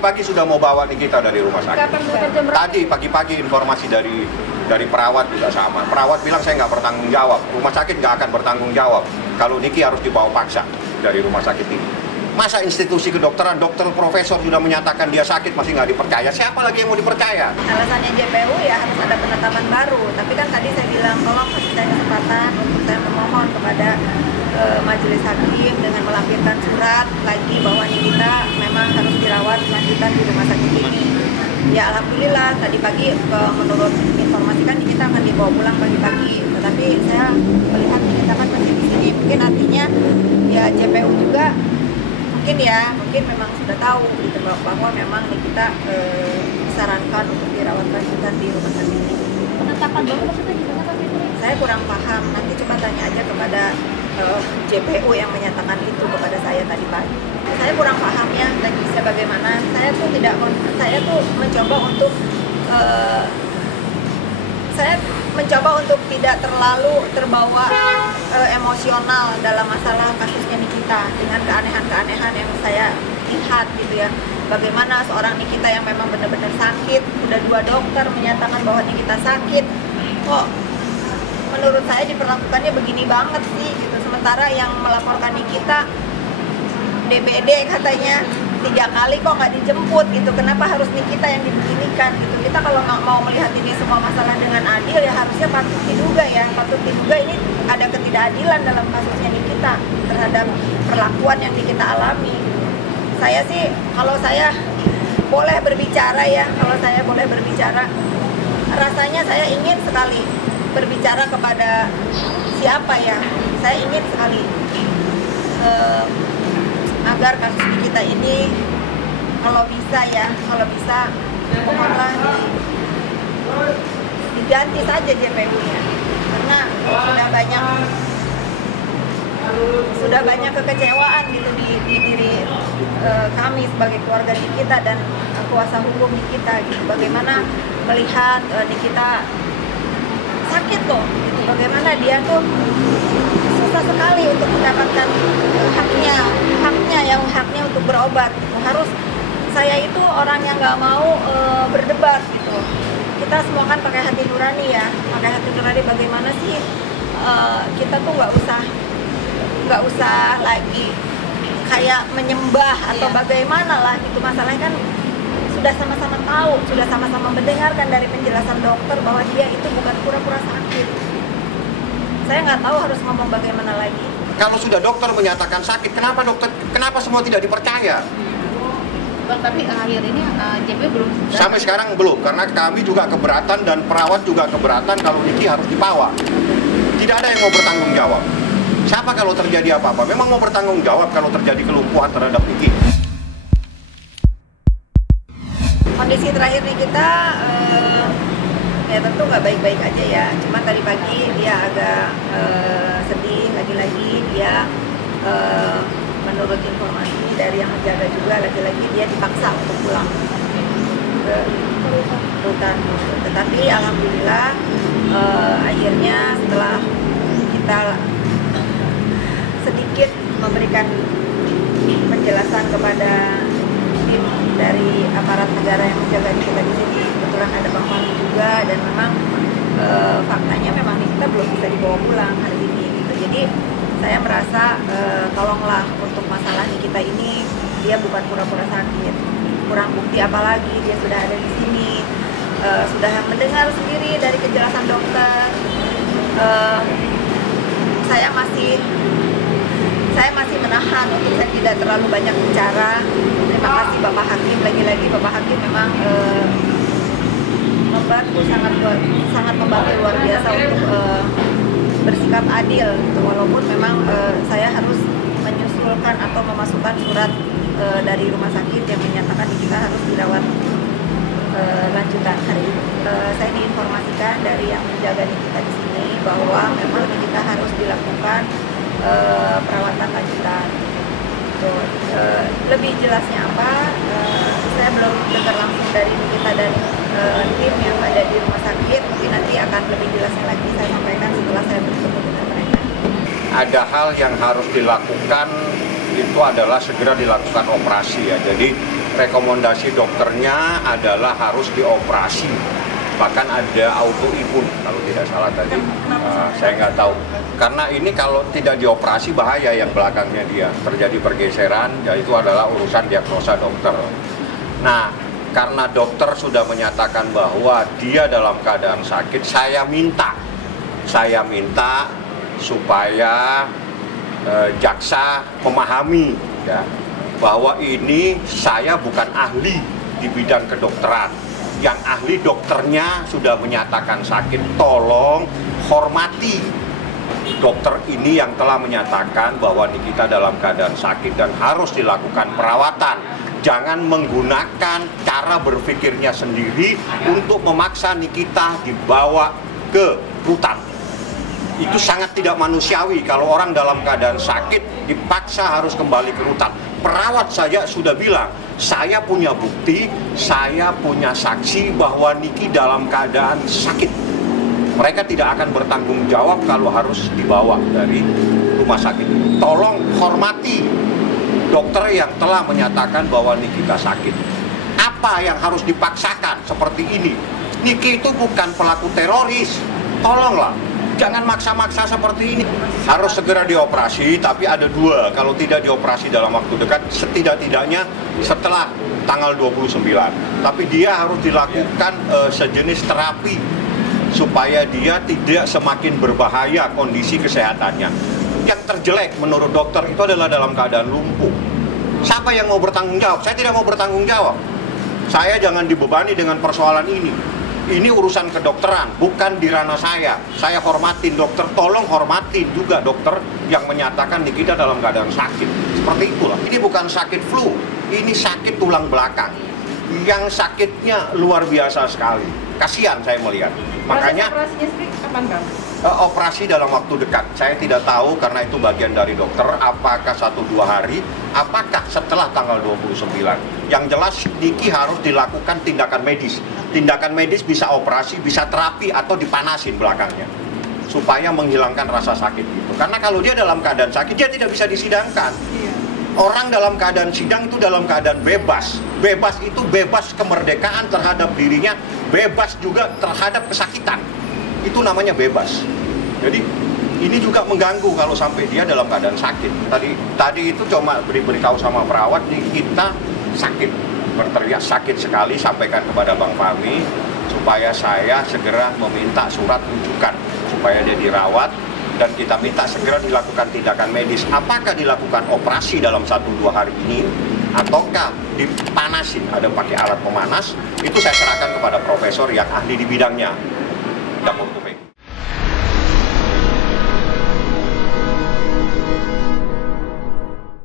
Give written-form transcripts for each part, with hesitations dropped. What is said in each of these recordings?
pagi-pagi sudah mau bawa Nikita dari rumah sakit. Tadi pagi-pagi informasi dari perawat juga sama. Perawat bilang saya nggak bertanggung jawab, rumah sakit nggak akan bertanggung jawab kalau Niki harus dibawa paksa dari rumah sakit ini. Masa institusi kedokteran, dokter profesor sudah menyatakan dia sakit masih nggak dipercaya, siapa lagi yang mau dipercaya? Alasannya JPU ya harus ada penetapan baru, tapi kan tadi saya bilang tolong kasih saya kesempatan untuk saya memohon kepada majelis hakim dengan melampirkan surat lagi bahwa Nikita memang harus dirawat lanjutan di rumah sakit ini. Ya alhamdulillah tadi pagi menurut informasi kan Nikita akan dibawa pulang pagi-pagi, tetapi saya melihat Nikita kan masih di sini, mungkin artinya ya JPU juga mungkin memang sudah tahu gitu bahwa memang Nikita disarankan untuk dirawat lanjutan di rumah sakit ini. Penetapan baru maksudnya gimana Pak Fitri? Saya kurang paham, nanti coba tanya aja kepada JPU yang menyatakan itu kepada saya tadi pagi. Saya kurang pahamnya teknisnya bagaimana. Saya tuh mencoba untuk tidak terlalu terbawa emosional dalam masalah kasusnya Nikita dengan keanehan-keanehan yang saya lihat gitu ya. Bagaimana seorang Nikita yang memang benar-benar sakit, udah 2 dokter menyatakan bahwa Nikita sakit, kok menurut saya diperlakukannya begini banget sih gitu. Sementara yang melaporkan Nikita DBD katanya 3 kali kok nggak dijemput gitu. Kenapa harus Nikita yang dibeginikan gitu? Kita kalau nggak mau melihat ini semua masalah dengan adil ya harusnya patut diduga ini ada ketidakadilan dalam kasusnya Nikita terhadap perlakuan yang Nikita alami. Saya sih kalau saya boleh berbicara, rasanya saya ingin sekali berbicara kepada siapa ya. Saya ingin sekali agar kasus Nikita ini kalau bisa mohonlah diganti saja JPU-nya, karena sudah banyak kekecewaan gitu di diri kami sebagai keluarga Nikita dan kuasa hukum Nikita gitu. Bagaimana melihat Nikita sakit loh gitu. Bagaimana dia tuh susah sekali untuk mendapatkan haknya untuk berobat. Harus saya itu orang yang nggak mau berdebat gitu. Kita semua kan pakai hati nurani ya, bagaimana sih kita tuh nggak usah lagi kayak menyembah atau bagaimana lah gitu. Masalahnya kan sudah sama-sama tahu, sudah sama-sama mendengarkan dari penjelasan dokter bahwa dia itu bukan pura-pura sakit. Saya nggak tahu harus ngomong bagaimana lagi. Kalau sudah dokter menyatakan sakit, kenapa semua tidak dipercaya? Bang, tapi akhir ini JPU belum. Sampai sekarang belum, karena kami juga keberatan dan perawat juga keberatan kalau Niki harus dibawa. Tidak ada yang mau bertanggung jawab. Siapa kalau terjadi apa-apa? Memang mau bertanggung jawab kalau terjadi kelumpuhan terhadap Niki. Kondisi terakhir Nikita ya tentu nggak baik-baik aja ya. Cuma tadi pagi dia agak sedih, lagi-lagi dia menurut informasi dari yang menjaga juga, lagi-lagi dia dipaksa untuk pulang ke rutan. Tetapi alhamdulillah akhirnya setelah kita sedikit memberikan penjelasan kepada tim dari aparat negara yang menjaga kita di sini, kebetulan ada Bang Fahmi juga, dan memang faktanya memang kita belum bisa dibawa pulang hari ini gitu. Jadi saya merasa tolonglah untuk masalah kita ini, dia bukan pura-pura sakit, kurang bukti apalagi dia sudah ada di sini, sudah mendengar sendiri dari kejelasan dokter. Saya masih menahan untuk saya tidak terlalu banyak bicara. Terima kasih Bapak Hakim, lagi-lagi Bapak Hakim memang sangat membantu luar biasa untuk bersikap adil gitu. Walaupun memang saya harus menyusulkan atau memasukkan surat dari rumah sakit yang menyatakan kita harus dirawat lanjutan hari ini. Saya diinformasikan dari yang menjaga kita di sini bahwa memang kita harus dilakukan perawatan lanjutan. Lebih jelasnya apa? Saya belum dengar langsung dari kita dan tim yang ada di rumah sakit. Mungkin nanti akan lebih jelasnya lagi saya sampaikan setelah saya bertemu dengan mereka. Ada hal yang harus dilakukan, itu adalah segera dilakukan operasi ya. Jadi rekomendasi dokternya adalah harus dioperasi. Bahkan ada autoimun kalau tidak salah tadi. Saya nggak tahu. Karena ini kalau tidak dioperasi bahaya yang belakangnya dia. Terjadi pergeseran, ya itu adalah urusan diagnosa dokter. Nah, karena dokter sudah menyatakan bahwa dia dalam keadaan sakit, saya minta supaya jaksa memahami ya, bahwa ini saya bukan ahli di bidang kedokteran. Yang ahli dokternya sudah menyatakan sakit, tolong hormati dokter ini yang telah menyatakan bahwa Nikita dalam keadaan sakit dan harus dilakukan perawatan. Jangan menggunakan cara berpikirnya sendiri untuk memaksa Nikita dibawa ke rutan. Itu sangat tidak manusiawi kalau orang dalam keadaan sakit dipaksa harus kembali ke rutan. Perawat saja sudah bilang, saya punya bukti, saya punya saksi bahwa Niki dalam keadaan sakit. Mereka tidak akan bertanggung jawab kalau harus dibawa dari rumah sakit. Tolong hormati dokter yang telah menyatakan bahwa Nikita sakit. Apa yang harus dipaksakan seperti ini? Niki itu bukan pelaku teroris. Tolonglah, jangan maksa-maksa seperti ini. Harus segera dioperasi, tapi ada dua. Kalau tidak dioperasi dalam waktu dekat, setidak-tidaknya setelah tanggal 29. Tapi dia harus dilakukan sejenis terapi supaya dia tidak semakin berbahaya kondisi kesehatannya. Yang terjelek menurut dokter itu adalah dalam keadaan lumpuh. Siapa yang mau bertanggung jawab? Saya tidak mau bertanggung jawab. Saya jangan dibebani dengan persoalan ini. Ini urusan kedokteran, bukan di ranah saya. Saya hormatin dokter, tolong hormatin juga dokter yang menyatakan Nikita dalam keadaan sakit. Seperti itulah. Ini bukan sakit flu, ini sakit tulang belakang. Yang sakitnya luar biasa sekali. Kasihan saya melihat. Makanya operasinya sendiri kapan, Bang? Operasi dalam waktu dekat. Saya tidak tahu karena itu bagian dari dokter. Apakah 1-2 hari? Apakah setelah tanggal 29? Yang jelas Niki harus dilakukan tindakan medis. Tindakan medis bisa operasi, bisa terapi atau dipanasin belakangnya supaya menghilangkan rasa sakit itu. Karena kalau dia dalam keadaan sakit, dia tidak bisa disidangkan. Orang dalam keadaan sidang itu dalam keadaan bebas. Bebas itu bebas kemerdekaan terhadap dirinya, bebas juga terhadap kesakitan. Itu namanya bebas. Jadi ini juga mengganggu kalau sampai dia dalam keadaan sakit. Tadi itu cuma beritahu sama perawat, nih kita sakit, berteriak sakit sekali, sampaikan kepada Bang Fahmi supaya saya segera meminta surat rujukan supaya dia dirawat dan kita minta segera dilakukan tindakan medis. Apakah dilakukan operasi dalam 1-2 hari ini ataukah dipanasin, ada pakai alat pemanas, itu saya serahkan kepada profesor yang ahli di bidangnya.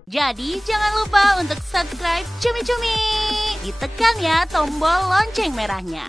Jadi jangan lupa untuk subscribe Cumi Cumi. Ditekan ya tombol lonceng merahnya.